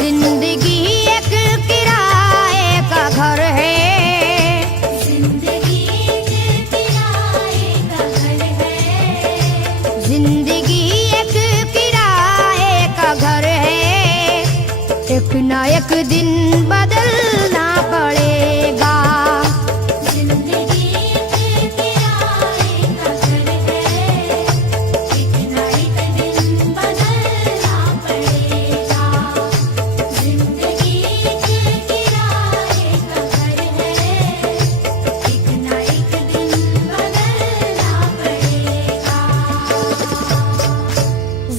जिंदगी एक किराए का घर है, जिंदगी एक किराए का घर है, जिंदगी एक किराए का घर है। एक ना एक दिन बदलना पड़ेगा। जिंदगी एक किराए का घर है, एक ना एक दिन बदलना पड़ेगा। जिंदगी एक किराए का घर है, एक ना एक दिन बदलना पड़ेगा।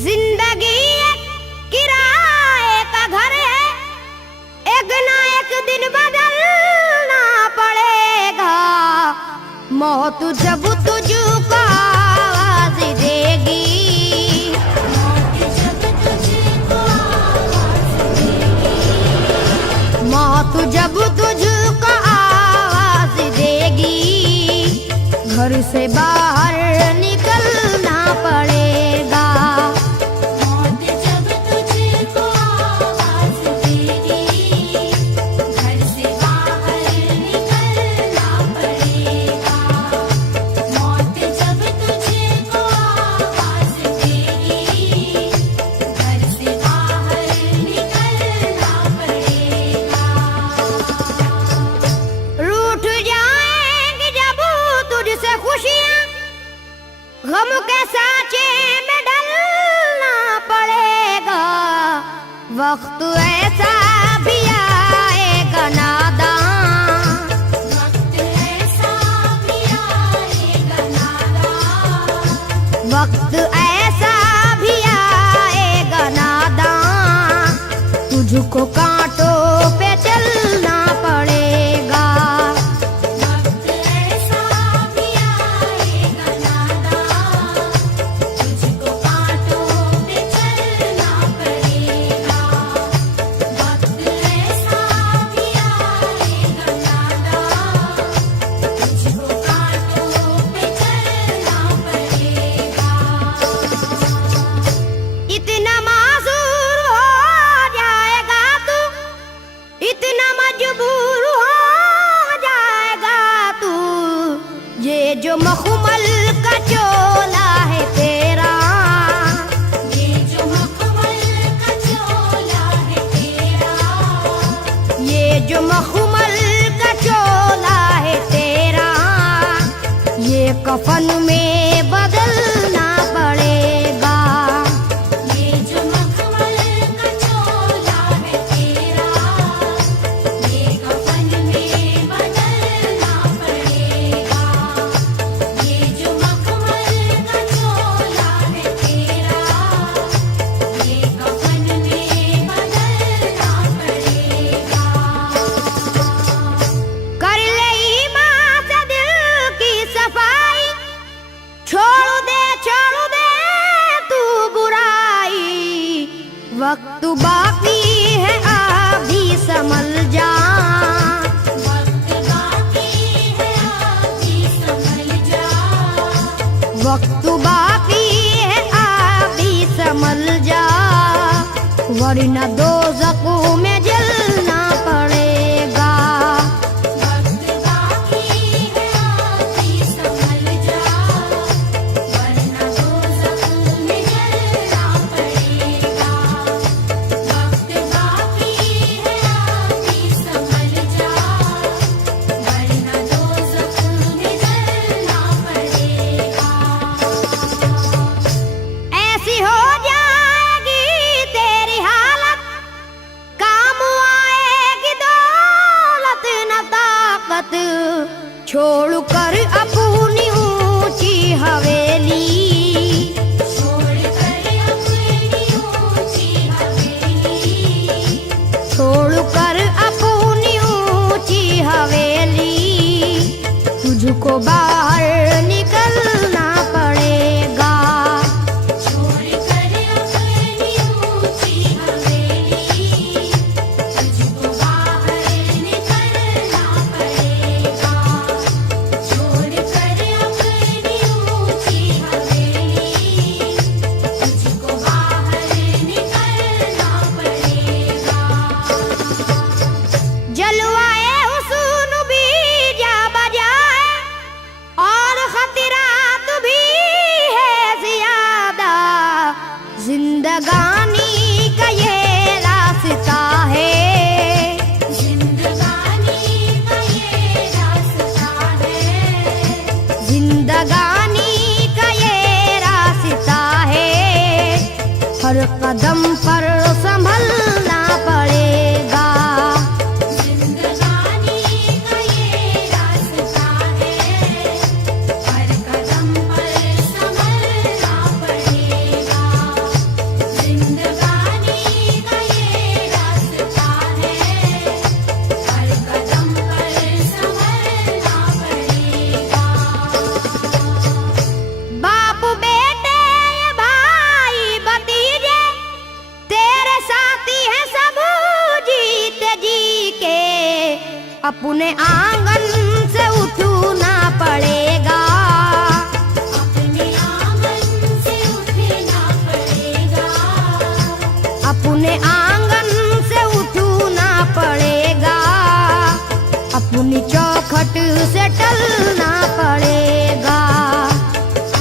जिंदगी एक किराए का घर है, एक ना एक दिन बदलना पड़ेगा। मौत जब तुझको आवाज देगी, मौत जब तुझको आवाज़ देगी, मौत जब तुझको आवाज देगी, घर से बाहर निकलना पड़ेगा। मौत जब तुझको आवाज़ देगी, घर से बाहर निकलना पड़ेगा। मौत जब तुझको आवाज़ देगी, घर से बाहर निकलना पड़ेगा। रूठ जाएंगी जब तुझसे खुशियां, गम के साँचे में ढलना पड़ेगा। वक्त ऐसा भी आएगा नादान, वक्त ऐसा भी आएगा नादान, वक्त ऐसा भी आएगा नादान। तुझको कांटों पे चलना पड़ेगा। वक्त ऐसा भी आएगा नादान, तुझको कांटों पे चलना पड़ेगा। वक्त ऐसा भी आएगा नादान, तुझको कांटों पे चलना पड़ेगा। इतना मासूर हो जाएगा तू, इतना मजबूर हो जाएगा तू। ये जो मखमल का चोला है तेरा, ये जो मखमल का चोला है तेरा, ये जो मखमल का चोला है तेरा, ये कफन में बदलना पड़ेगा। ये जो मखमल का चोला है तेरा, ये कफन में बदलना पड़ेगा। ये जो मखमल का चोला है तेरा, ये कफन में बदलना पड़ेगा। कर ले ईमान से दिल की सफाई, छोड़ दे तू बुराई। वक्त बाकी है अभी संभल जा, वक्त बाकी है अभी संभल जा, वक्त बाकी है अभी संभल जा। वरना दोज़ख में जलना पड़ेगा। वक्त बाकी है अभी संभल जा, वरना दोज़ख में जलना पड़ेगा। वक्त बाकी है अभी संभल जा, वरना दोज़ख में जलना पड़ेगा। ऐसी हो जाएगी तेरी हालत, काम जिंदगानी का ये रास्ता है, जिंदगानी का ये रास्ता है, जिंदगानी का ये रास्ता है। हर कदम पर संभलना पड़ेगा, जिंदगानी का ये रास्ता है, हर कदम पर संभलना पड़ेगा। जिंदगानी का ये रास्ता है, हर कदम पर संभलना पड़ेगा। बाप बेटे भाई भतीजे तेरे साथी हैं सब जीते जी के, अपने आंगन से उठना पड़ेगा, अपने आंगन से उठना पड़ेगा, अपने आंगन से उठना पड़ेगा, अपनी चौखट से टलना पड़ेगा,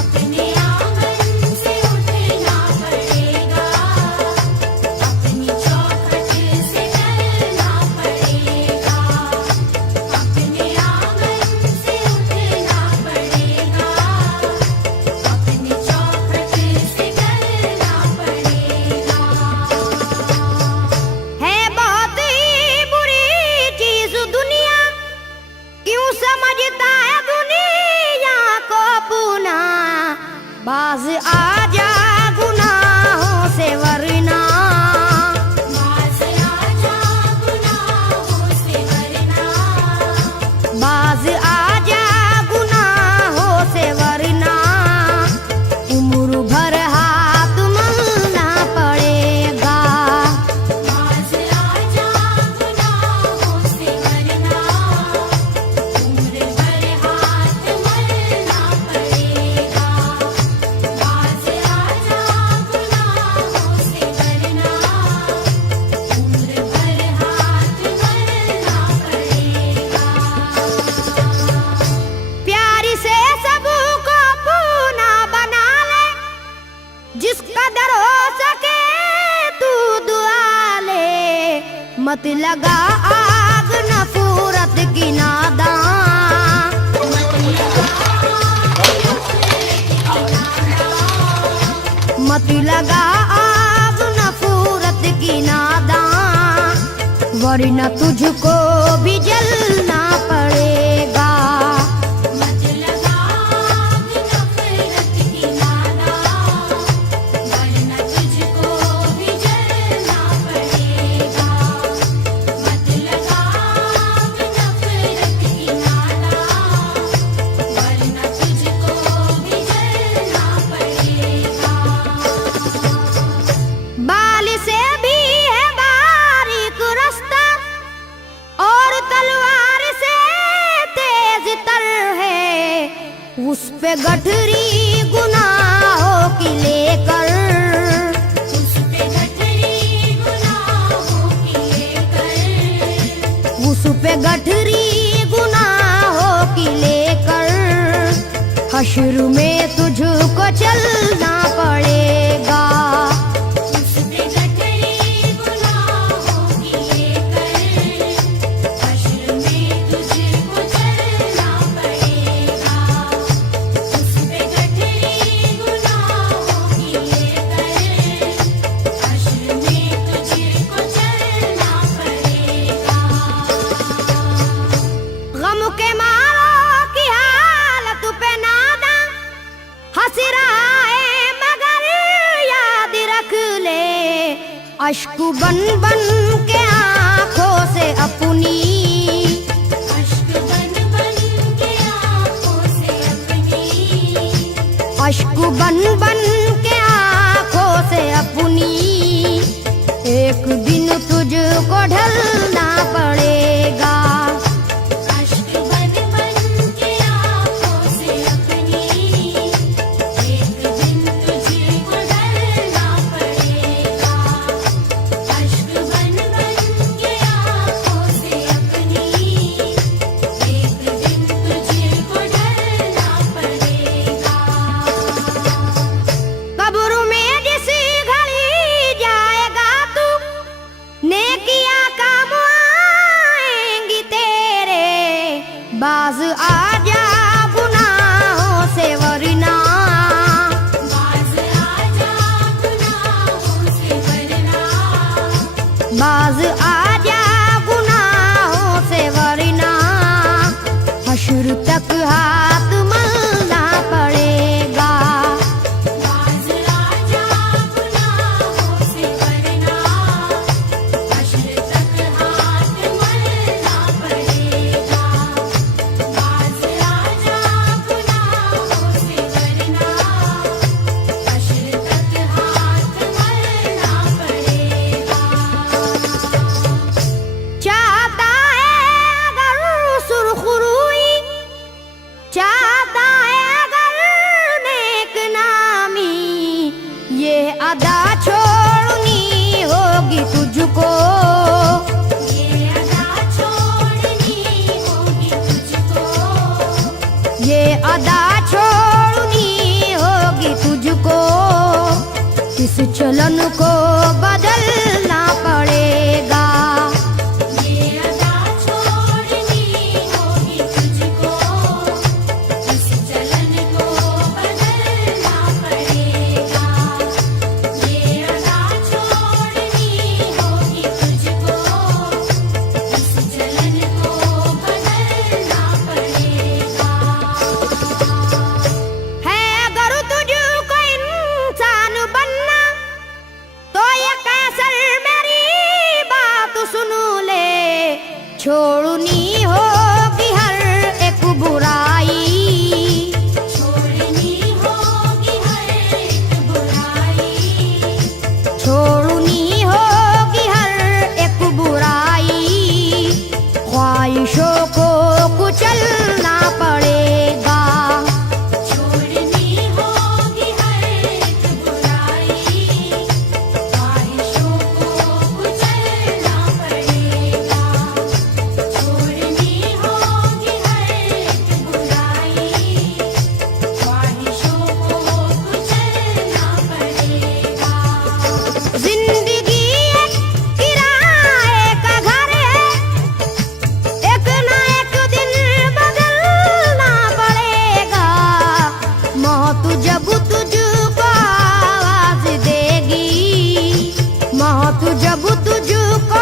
अपने आंगन से उठना पड़ेगा, अपनी चौखट से टलना पड़ेगा, अपने आंगन से उठना पड़ेगा, अपनी चौखट से टलना पड़ेगा। है बहुत ही बुरी चीज दुनिया, क्यों समझता है दुनिया को पुना, बाज आजा गुनाहों से वरना, बाज आजा गुनाहों से वरना, बाज आजा गुनाहों से वरना, उम्र भर हाथ मलना पड़ेगा, बाज आजा गुनाहों से वरना, उम्र भर हाथ मलना पड़ेगा। बाज आजा गुनाहों से वरना, उम्र भर हाथ मलना पड़ेगा। प्यार से सबको पूना बना ले, जिस कदर हो सके तू दुआ ले, मत लगा आग नफरत की नादान, मत लगा आग नफरत की नादान, वरना तुझको भी जलना पड़ेगा, मत लगा आग नफरत की नादान, वरना तुझको भी जलना पड़ेगा। मत लगा आग नफरत की नादान, वरना तुझको भी जलना पड़ेगा। बाल से भी है बारीक रास्ता, और तलवार से तेज तर है, उस पे गठरी गुनाहों की लेकर, उस पे गठरी गुनाहों की लेकर, उस पे गठरी गुनाहों की लेकर, हश्र में तुझको चलना पड़ेगा, उस पे गठरी गुनाहों की लेकर, हश्र में तुझको चलना पड़ेगा। उस पे गठरी गुनाहों की लेकर, हश्र में तुझको चलना पड़ेगा। गम के मारों की हालत पे नादा हंस रहा है, मगर याद रख ले, अश्क बन बन के आंखों से अपनी, अश्क बन बन के आँखों से अपनी, अश्क बन बन के आंखों से अपनी, एक दिन तुझको ढलना पड़ेगा, अश्क बन बन के आँखों से अपनी, एक दिन तुझको ढलना पड़ेगा। अश्क बन बन के आँखों से अपनी, एक दिन तुझको ढलना पड़ेगा। कब्र में जिस घड़ी बाज आजा गुनाहों से वरना हश्र तक हाथ मलना पड़ेगा। बाज आजा गुनाहों से वरना हश्र तक हाथ मलना पड़ेगा। बाज आजा गुनाहों से वरना हश्र तक हाथ मलना पड़ेगा। चाहता है अगर सुरखरुई, चाहता है अगर नेक नामी, ये अदा छोड़नी होगी तुझको। ये अदा छोड़नी होगी तुझको। ये अदा छोड़नी होगी तुझको। इस चलन को बदलना पड़ेगा। ये अदा छोड़नी होगी तुझको। इस चलन को बदलना पड़ेगा। ये अदा छोड़नी होगी तुझको। इस चलन को बदलना पड़ेगा। है अगर तुझको इंसान बनना तो ये कैसर मेरी बात सुन ले। छोड़नी होगी हर एक बुराई, छोड़नी होगी हर एक बुराई। छोड़नी होगी हर एक बुराई। ख्वाहिशों को कुचलना पड़ेगा। छोड़नी होगी हर एक बुराई। ख्वाहिशों को कुचलना पड़ेगा। छोड़नी होगी हर एक बुराई। ख्वाहिशों को कुचलना पड़ेगा। जिंदगी एक किराए का घर है, एक ना एक दिन बदलना पड़ेगा। मौत जब तुझको आवाज देगी, मौत जब तुझको